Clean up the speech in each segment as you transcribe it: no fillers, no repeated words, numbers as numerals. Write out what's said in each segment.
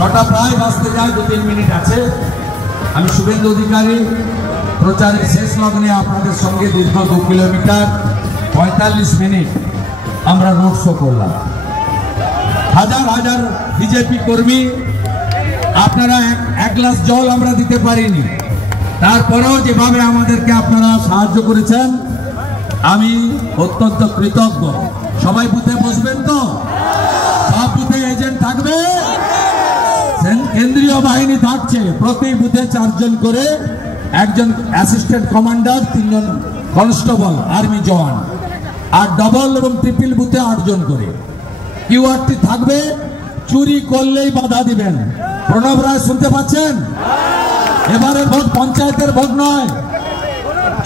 ছটা প্রায় বাজতে যায়, 2-3 মিনিট আছে। আমি শুভেন্দু অধিকারী প্রচারের শেষ লগ্নে আপনাদের সঙ্গে দীর্ঘ 2 কিলোমিটার 45 মিনিট আমরা রোড শো করলাম। হাজার হাজার বিজেপি কর্মী, আপনারা এক গ্লাস জল আমরা দিতে পারিনি, তারপরেও যেভাবে আমাদেরকে আপনারা সাহায্য করেছেন আমি অত্যন্ত কৃতজ্ঞ। সবাই বুথে বসবেন তো? সব বুথে এজেন্ট থাকবে, কেন্দ্রীয় বাহিনী থাকছে, প্রতি বুথে 4 জন করে, একজন অ্যাসিস্ট্যান্ট কমান্ডার, 3 জন কনস্টেবল আর্মি জওয়ান, আর ডবল এবং ট্রিপল বুথে 8 জন করে। কিউআরটি থাকবে, চুরি করলেই বাধা দিবেন। প্রণব রায় শুনতে পাচ্ছেন? এবারে ভোট পঞ্চায়েতের ভোট নয়,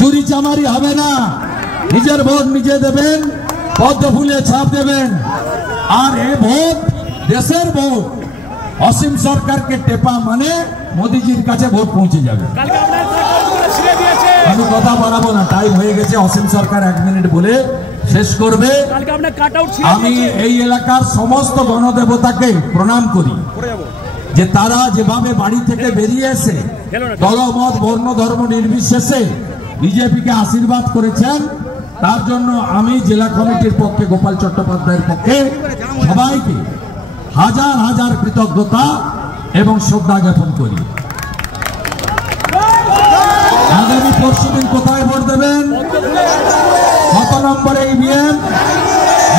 চুরি চামারি হবে না, নিজের ভোট নিজে দেবেন, পদ্ম ফুলে ছাপ দেবেন। আর এ ভোট দেশের ভোট, অসীম সরকারকে টেপা মানে মোদিজির কাছে ভোট পৌঁছে যাবে। আমি কথা বাড়াবো না, টাইম হয়ে গেছে। অসীম সরকার 1 মিনিট বলে শেষ করবে। আমি এই এলাকার সমস্ত গণদেবতাকে প্রণাম করি যে তারা যেভাবে বাড়ি থেকে বেরিয়ে এসে দলমত বর্ণ ধর্ম নির্বিশেষে বিজেপিকে আশীর্বাদ করেছেন, তার জন্য আমি জেলা কমিটির পক্ষে, গোপাল চট্টোপাধ্যায়ের পক্ষে সবাইকে হাজার হাজার কৃতজ্ঞতা এবং শ্রদ্ধা জ্ঞাপন করি। আগামী পরশুদিন কোথায় ভোট দেবেন? কত নম্বরে ইভিএম?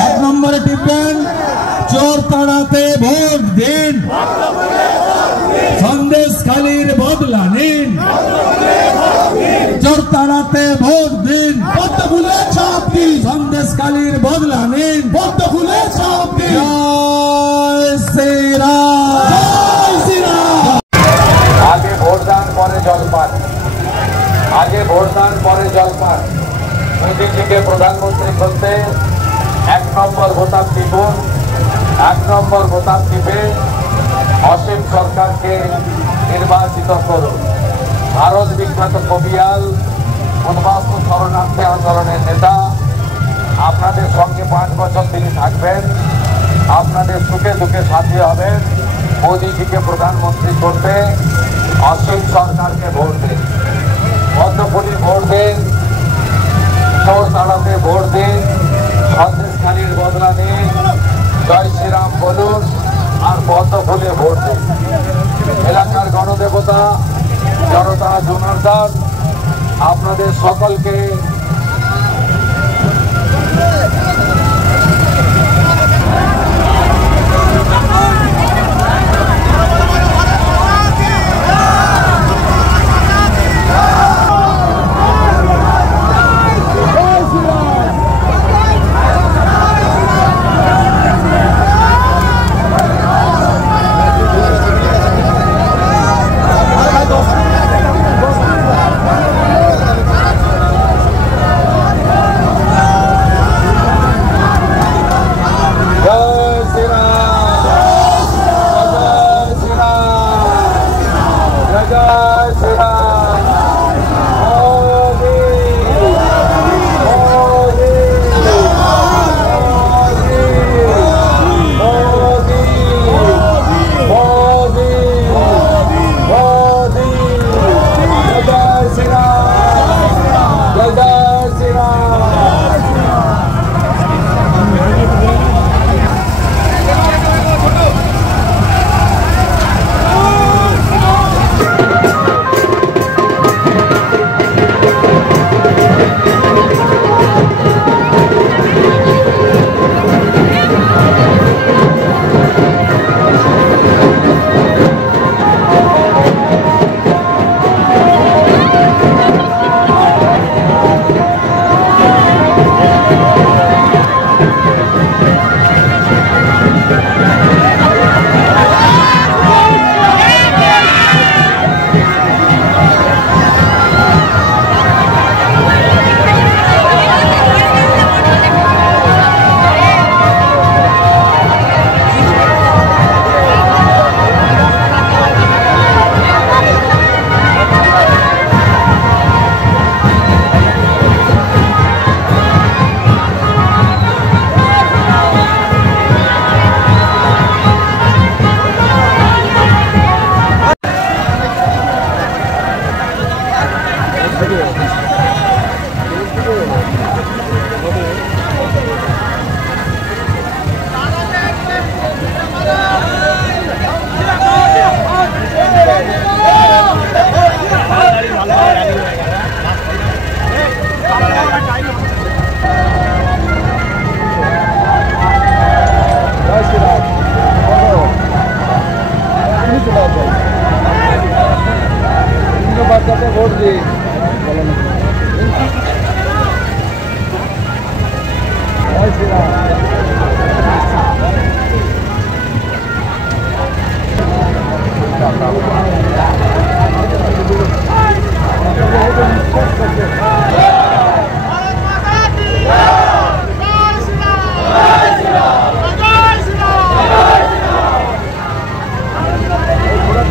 1 নম্বরে টিপবেন। চোর তাড়াতে ভোট দিন, সন্দেশখালীর বদলা নিন। চোর তাড়াতে ভোট দিন, পদ্ম ফুলে ছাপ দিন, সন্দেশখালীর বদলা নিন, পদ্ম ফুলে ছাপ দিন। জয় শ্রীরাম, জয় শ্রীরাম। আগে ভোটদান পরে জলপান, আগে ভোটদান পরে জলপান। মোদীজিকে প্রধানমন্ত্রী করতে 1 নম্বর বোতাম টিপুন, 1 নম্বর বোতাম টিপে অসীম সরকারকে নির্বাচিত করুন। ভারত বিখ্যাত কবিয়াল, উদ্বাস্তু শরণার্থী আন্দোলনের নেতা, আপনাদের সঙ্গে 5 বছর তিনি থাকবেন, আপনাদের সুখে দুঃখে সাথী হবেন। মোদীজিকে প্রধানমন্ত্রী করতে অসীম সরকারকে ভোট দিন, পদ্মফুলি ভোট দিন, চোর তাড়াতে ভোট দিন, সন্দেশখালীর বদলা নিন, জয় শ্রীরাম বলুন, আর পদ্মফুলে ভোট দিন। এলাকার গণদেবতা, জনতা জনার্দন আপনাদের সকলকে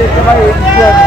দেখতে পাই